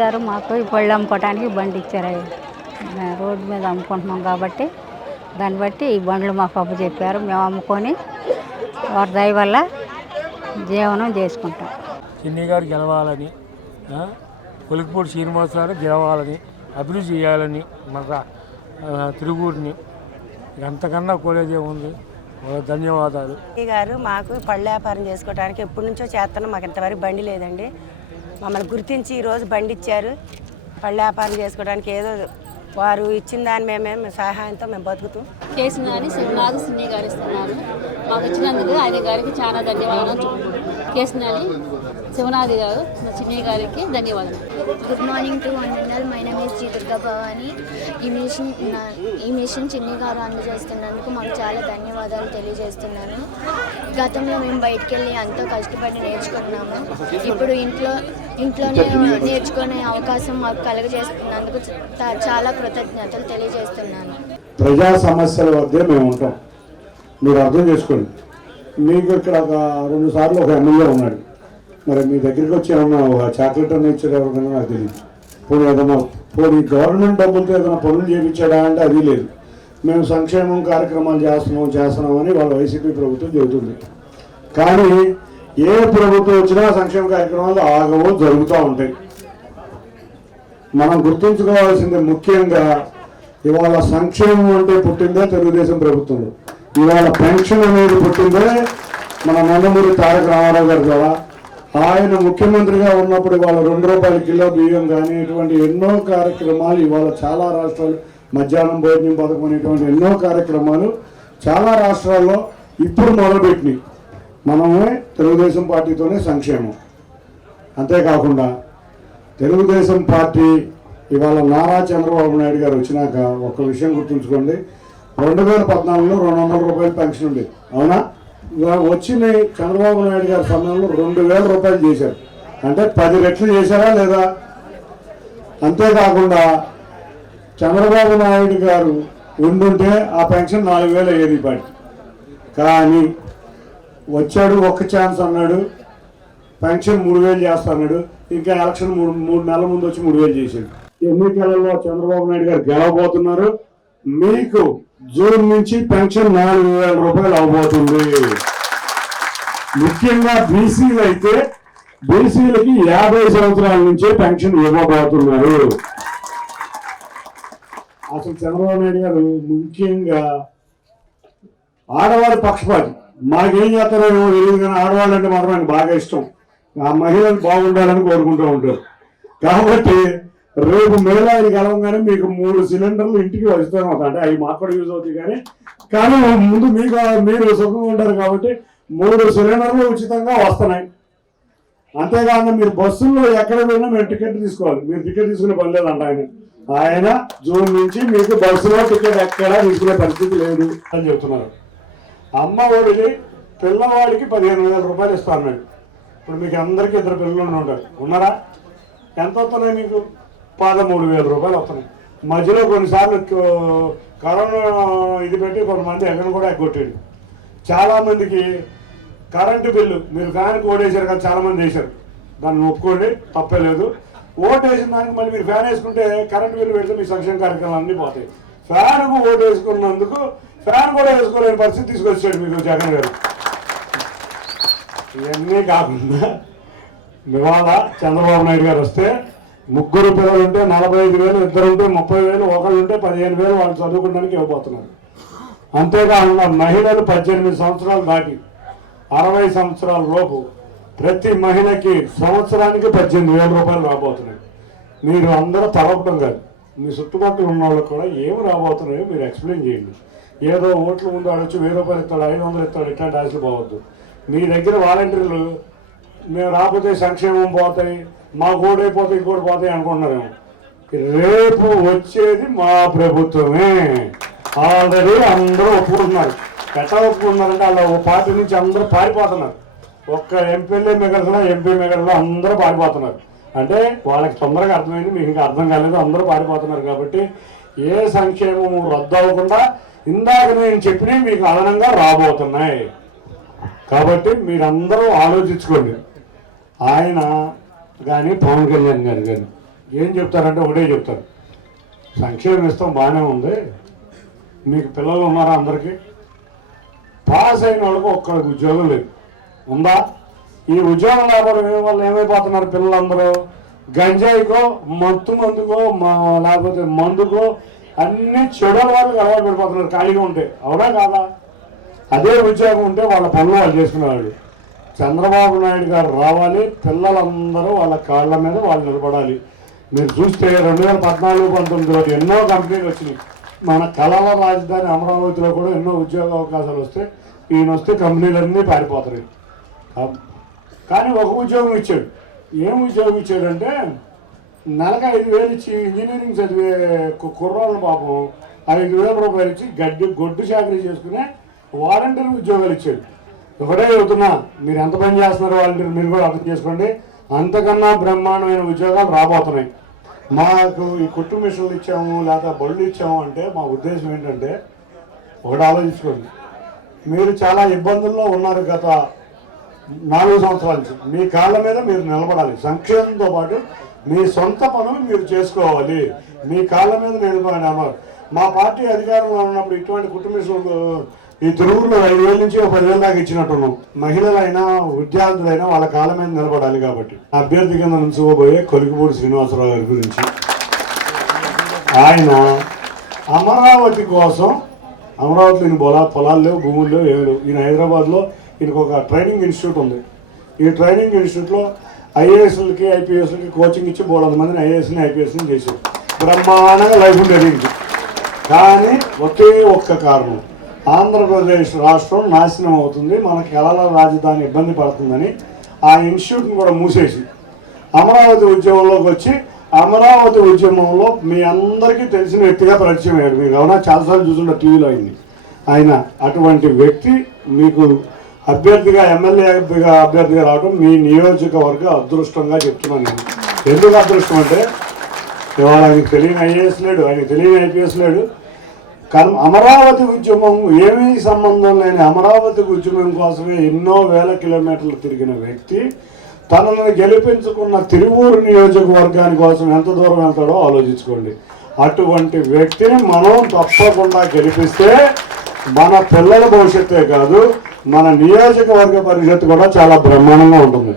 గారు మాకు ఈ పళ్ళు అమ్ముకోవడానికి బండి ఇచ్చారు. రోడ్డు మీద అమ్ముకుంటున్నాం కాబట్టి దాన్ని బట్టి ఈ బండ్లు మాకు అప్పు చెప్పారు. మేము అమ్ముకొని వారి దయ వల్ల జీవనం చేసుకుంటాం. చిన్ని గారు గెలవాలని, కొలికిపూడి శ్రీనివాసరావు గెలవాలని, అభివృద్ధి చేయాలని మన తిరుగుడిని ఎంతకన్నా కోరేదే ఉంది. ధన్యవాదాలు. గారు మాకు పళ్ళ వ్యాపారం చేసుకోవడానికి ఎప్పటి నుంచో చేస్తున్నాం. మాకు ఇంతవరకు బండి లేదండి. మమ్మల్ని గుర్తించి ఈరోజు బండి ఇచ్చారు. పళ్ళ వ్యాపారం చేసుకోవడానికి ఏదో వారు ఇచ్చిన దాన్ని మేము సహాయంతో మేము బతుకుతాం. కేసునాని శివనాథ్ సిన్ని గారు ఇస్తున్నారు. మాకు ఇచ్చినందుకు ఆయన గారికి చాలా ధన్యవాదాలు. కేసునాని శివనాథ్ గారు సిన్ని గారికి ధన్యవాదాలు. Good morning to one and all. My name is G Durga Bhavani. ఈ మిషన్ చిన్ని గారు అందజేస్తున్నందుకు మాకు చాలా ధన్యవాదాలు తెలియజేస్తున్నాను. గతంలో మేము బయటికి వెళ్ళి ఎంతో కష్టపడి నేర్చుకున్నాము. ఇప్పుడు ఇంట్లోనే నేర్చుకునే అవకాశం మాకు కలుగజేస్తున్నందుకు చాలా కృతజ్ఞతలు తెలియజేస్తున్నాను. ప్రజా సమస్యల వద్దే మేము ఉంటాం. మీరు అర్థం చేసుకోండి. మీకు ఇక్కడ ఒక 2 సార్లు ఒక ఎమ్మెల్యే ఉన్నాడు. మరి మీ దగ్గరికి వచ్చి ఏమన్నా చాక్లెట్ అన్న ఇచ్చాడు ఎవరికైనా నాకు తెలియదు. పోనీ ఏదన్నా గవర్నమెంట్ డబ్బులతో ఏదైనా పనులు చేయించాడా అంటే అది లేదు. మేము సంక్షేమం కార్యక్రమాలు చేస్తున్నామని వాళ్ళ వైసీపీ ప్రభుత్వం చెబుతుంది. కానీ ఏ ప్రభుత్వం వచ్చినా సంక్షేమ కార్యక్రమాలు ఆగవో జరుగుతూ ఉంటాయి. మనం గుర్తుంచుకోవాల్సింది ముఖ్యంగా ఇవాళ సంక్షేమం అంటే పుట్టిందే తెలుగుదేశం ప్రభుత్వంలో. ఇవాళ పెన్షన్ అనేది పుట్టిందే మన నందమూరి తారక రామారావు గారి ద్వారా. ఆయన ముఖ్యమంత్రిగా ఉన్నప్పుడు ఇవాళ 2 రూపాయల కిలో బియ్యం కానీ ఇటువంటి ఎన్నో కార్యక్రమాలు ఇవాళ చాలా రాష్ట్రాలు, మధ్యాహ్నం భోజనం పథకం అనేటువంటి ఎన్నో కార్యక్రమాలు చాలా రాష్ట్రాల్లో ఇప్పుడు మొదలుపెట్టినాయి. మనమే తెలుగుదేశం పార్టీతోనే సంక్షేమం. అంతేకాకుండా తెలుగుదేశం పార్టీ ఇవాళ నారా చంద్రబాబు నాయుడు గారు వచ్చినాక ఒక విషయం గుర్తుంచుకోండి. 2014లో 200 రూపాయలు పెన్షన్ ఉండేది, అవునా? వచ్చిన చంద్రబాబు నాయుడు గారి సమయంలో 2000 రూపాయలు చేశారు. అంటే 10 రెట్లు చేశారా లేదా? అంతేకాకుండా చంద్రబాబు నాయుడు గారు ఉండుంటే ఆ పెన్షన్ 4000 అయ్యేది పాటి. కానీ వచ్చాడు, ఒక్క ఛాన్స్ అన్నాడు, పెన్షన్ 3000 చేస్తాడు. ఇంకా ఎలక్షన్ 3 నెలల ముందు వచ్చి 3000 చేశాడు. ఎన్నికలలో చంద్రబాబు నాయుడు గారు గెలవబోతున్నారు. మీకు జూన్ నుంచి పెన్షన్ 4000 రూపాయలు అవబోతుంది. ముఖ్యంగా బీసీలు అయితే బీసీలకి 50 సంవత్సరాల నుంచే పెన్షన్ ఇవ్వబోతున్నారు. అసలు చంద్రబాబు నాయుడు గారు ముఖ్యంగా ఆడవారి పక్షపాతి. మాకేం చేస్తారో ఏమో తెలియదు కానీ ఆడవాళ్ళంటే మాత్రం ఆయనకు బాగా ఇష్టం. ఆ మహిళలు బాగుండాలని కోరుకుంటూ ఉంటారు. కాబట్టి రేపు మేళ ఆయన కలవగానే మీకు 3 సిలిండర్లు ఇంటికి వస్తాను. అంటే అవి మాకు కూడా యూజ్ అవుతాయి. కానీ ముందు మీరు సుఖంగా ఉంటారు కాబట్టి 3 సిలిండర్లు ఉచితంగా వస్తున్నాయి. అంతేకాకుండా మీరు బస్సుల్లో ఎక్కడ పోయినా మేము టికెట్ తీసుకోవాలి. మీరు టికెట్ తీసుకునే పని లేదంట ఆయన జూన్ నుంచి మీకు బస్సులో టికెట్ ఎక్కడా తీసుకునే పరిస్థితి లేదు అని చెప్తున్నారు. అమ్మ ఒడికి పిల్లవాడికి 15,000 రూపాయలు ఇస్తాను. ఇప్పుడు మీకు అందరికీ 2 పిల్లలు ఉంటారు, ఉన్నారా? ఎంత వస్తున్నాయి మీకు? 13,000 రూపాయలు వస్తున్నాయి. మధ్యలో కొన్నిసార్లు కరోనా ఇది పెట్టి కొంతమంది ఎక్కడ కూడా ఎగ్గొట్టాడు. చాలామందికి కరెంటు బిల్లు మీరు ఫ్యాన్కి ఓటేసారు కదా, చాలామంది వేశారు. దాన్ని ఒప్పుకోండి, తప్పలేదు. ఓటు వేసిన దానికి మళ్ళీ మీరు ఫ్యాన్ వేసుకుంటే కరెంటు బిల్లు పెడితే మీ సంక్షేమ కార్యక్రమాలు అన్నీ పోతాయి. ఫ్యాన్కు ఓటు వేసుకున్నందుకు ఫ్యాన్ కూడా వేసుకోలేని పరిస్థితి తీసుకొచ్చాడు మీకు జగన్ గారు. ఇవన్నీ కాకుండా ఇవాళ చంద్రబాబు నాయుడు గారు వస్తే 3 పిల్లలు ఉంటే 45,000, 2 ఉంటే 30,000, 1 ఉంటే 15,000 వాళ్ళు చదువుకోవడానికి ఇవ్వబోతున్నారు. అంతేకాకుండా మహిళలు 18 సంవత్సరాలు దాటి 60 సంవత్సరాల లోపు ప్రతి మహిళకి సంవత్సరానికి 18,000 రూపాయలు రాబోతున్నాయి. మీరు అందరూ తలపడం కాదు, మీ చుట్టుపక్కల ఉన్న వాళ్ళకి కూడా ఏమి రాబోతున్నాయో మీరు ఎక్స్ప్లెయిన్ చేయండి. ఏదో ఓట్ల ముందు ఆడొచ్చి 1000 రూపాయలు ఇస్తాడు, 500 ఇస్తాడు, ఇట్లాంటి ఆశలు పోవద్దు. మీ దగ్గర వాలంటీర్లు మేము రాకపోతే సంక్షేమం పోతాయి, మాకు ఓడైపోతాయి, ఇంకోటి పోతాయి అనుకుంటున్నారేమో. రేపు వచ్చేది మా ప్రభుత్వమే. ఆల్రెడీ అందరూ ఒప్పుకుంటున్నారు. ఎట్లా ఒప్పుకుంటున్నారంటే వాళ్ళ పార్టీ నుంచి అందరూ పారిపోతున్నారు. ఒక్క ఎమ్మెల్యే మిగలలా, ఎంపీ మిగలలా అందరూ పారిపోతున్నారు. అంటే వాళ్ళకి తొందరగా అర్థమైంది, మీకు ఇంకా అర్థం కాలేదు, అందరూ పారిపోతున్నారు. కాబట్టి ఏ సంక్షేమము రద్దు అవ్వకుండా ఇందాక నేను చెప్పినవి మీకు అదనంగా రాబోతున్నాయి. కాబట్టి మీరందరూ ఆలోచించుకోండి. ఆయన కానీ పవన్ కళ్యాణ్ గారు కానీ ఏం చెప్తారంటే ఒకటే చెప్తారు, సంక్షేమం ఇస్తాం బాగానే ఉంది, మీకు పిల్లలు ఉన్నారా అందరికీ? పాస్ అయిన వాళ్ళకు ఒక్క ఉద్యోగం లేదు, ఉందా? ఈ ఉద్యోగం లేకపోవడం వల్ల ఏమైపోతున్నారు పిల్లలందరూ? గంజాయికో, మత్తు మందుకో, లేకపోతే మందుకో అన్ని చెడు వాళ్ళకి అలవాటు పడిపోతున్నారు ఖాళీగా ఉంటే. అవునా కాదా? అదే ఉద్యోగం ఉంటే వాళ్ళ పనులు వాళ్ళు చేసుకునేవాళ్ళు. చంద్రబాబు నాయుడు గారు రావాలి, పిల్లలందరూ వాళ్ళ కాళ్ళ మీద వాళ్ళు నిలబడాలి. మీరు చూస్తే 2014-19లో ఎన్నో కంపెనీలు వచ్చినాయి. మన కళల రాజధాని అమరావతిలో కూడా ఎన్నో ఉద్యోగ అవకాశాలు వస్తే ఈయన వస్తే కంపెనీలన్నీ పారిపోతాయి. కానీ ఒక ఉద్యోగం ఇచ్చాడు. ఏం ఉద్యోగం ఇచ్చాడంటే నెలకు 5,000 ఇచ్చి ఇంజనీరింగ్ చదివే కుర్రాళ్ళు పాపం 5,000 రూపాయలు ఇచ్చి గొడ్డు చాకరీ చేసుకునే వాలంటీర్ ఉద్యోగాలు ఇచ్చాడు. ఒకటే చెబుతున్నా, మీరు ఎంత పని చేస్తున్నారో వాలంటీర్ మీరు కూడా అర్థం చేసుకోండి. అంతకన్నా బ్రహ్మాండమైన ఉద్యోగాలు రాబోతున్నాయి. మాకు ఈ కుట్టు మిషన్లు ఇచ్చాము లేకపోతే బళ్ళు ఇచ్చాము అంటే మా ఉద్దేశం ఏంటంటే, ఒకటి ఆలోచించుకోండి, మీరు చాలా ఇబ్బందుల్లో ఉన్నారు గత 4 సంవత్సరాల నుంచి. మీ కాళ్ళ మీద మీరు నిలబడాలి. సంక్షేమంతో పాటు మీ సొంత పనులు మీరు చేసుకోవాలి. మీ కాళ్ళ మీద నిలబడి అన్నారు. మా పార్టీ అధికారంలో ఉన్నప్పుడు ఇటువంటి కుటుంబ ఈ తిరుగులో 5,000 నుంచి 10,000 దాకా ఇచ్చినట్టున్నాం. మహిళలైనా విద్యార్థులైనా వాళ్ళ కాళ్ళ మీద నిలబడాలి. కాబట్టి అభ్యర్థి కింద నుంచోబోయే కొలికిపూడి శ్రీనివాసరావు గారి గురించి, ఆయన అమరావతి కోసం, అమరావతిలో ఈయన పొలాలు లేవు, భూములు లేవు, ఏమి లేవు. ఈయన హైదరాబాద్లో ఈయనకు ఒక ట్రైనింగ్ ఇన్స్టిట్యూట్ ఉంది. ఈ ట్రైనింగ్ ఇన్స్టిట్యూట్లో ఐఏఎస్లకి ఐపీఎస్లకి కోచింగ్ ఇచ్చి 300 మందిని ఐఏఎస్ని ఐపీఎస్ని చేశారు. బ్రహ్మాండంగా లైఫ్ ఉండేది. కానీ ఒకే ఒక్క కారణం, ఆంధ్రప్రదేశ్ రాష్ట్రం నాశనం అవుతుంది, మన కళల రాజధాని ఇబ్బంది పడుతుందని ఆ ఇన్స్టిట్యూట్ని కూడా మూసేసి అమరావతి ఉద్యమంలోకి వచ్చి, అమరావతి ఉద్యమంలో మీ అందరికీ తెలిసిన వ్యక్తిగా పరిచయం అయ్యాడు. మీకు అవునా చాలాసార్లు చూసుంటే టీవీలో ఆయన అటువంటి వ్యక్తి మీకు అభ్యర్థిగా, ఎమ్మెల్యే అభ్యర్థిగా రావడం మీ నియోజకవర్గ అదృష్టంగా చెప్తున్నాను నేను. ఎందుకు అదృష్టం అంటే, ఇవాళ ఆయనకు తెలియని ఐఏఎస్ లేడు, ఆయనకు తెలియని ఐపీఎస్ లేడు. కానీ అమరావతి ఉద్యమం ఏమీ సంబంధం లేని అమరావతి ఉద్యమం కోసమే ఎన్నో వేల కిలోమీటర్లు తిరిగిన వ్యక్తి తనను గెలిపించుకున్న తిరువూరు నియోజకవర్గాని కోసం ఎంత దూరం వెళ్తాడో ఆలోచించుకోండి. అటువంటి వ్యక్తిని మనం తప్పకుండా గెలిపిస్తే మన పిల్లల భవిష్యత్తే కాదు, మన నియోజకవర్గ పరిషత్తు కూడా చాలా బ్రహ్మాండంగా ఉంటుంది.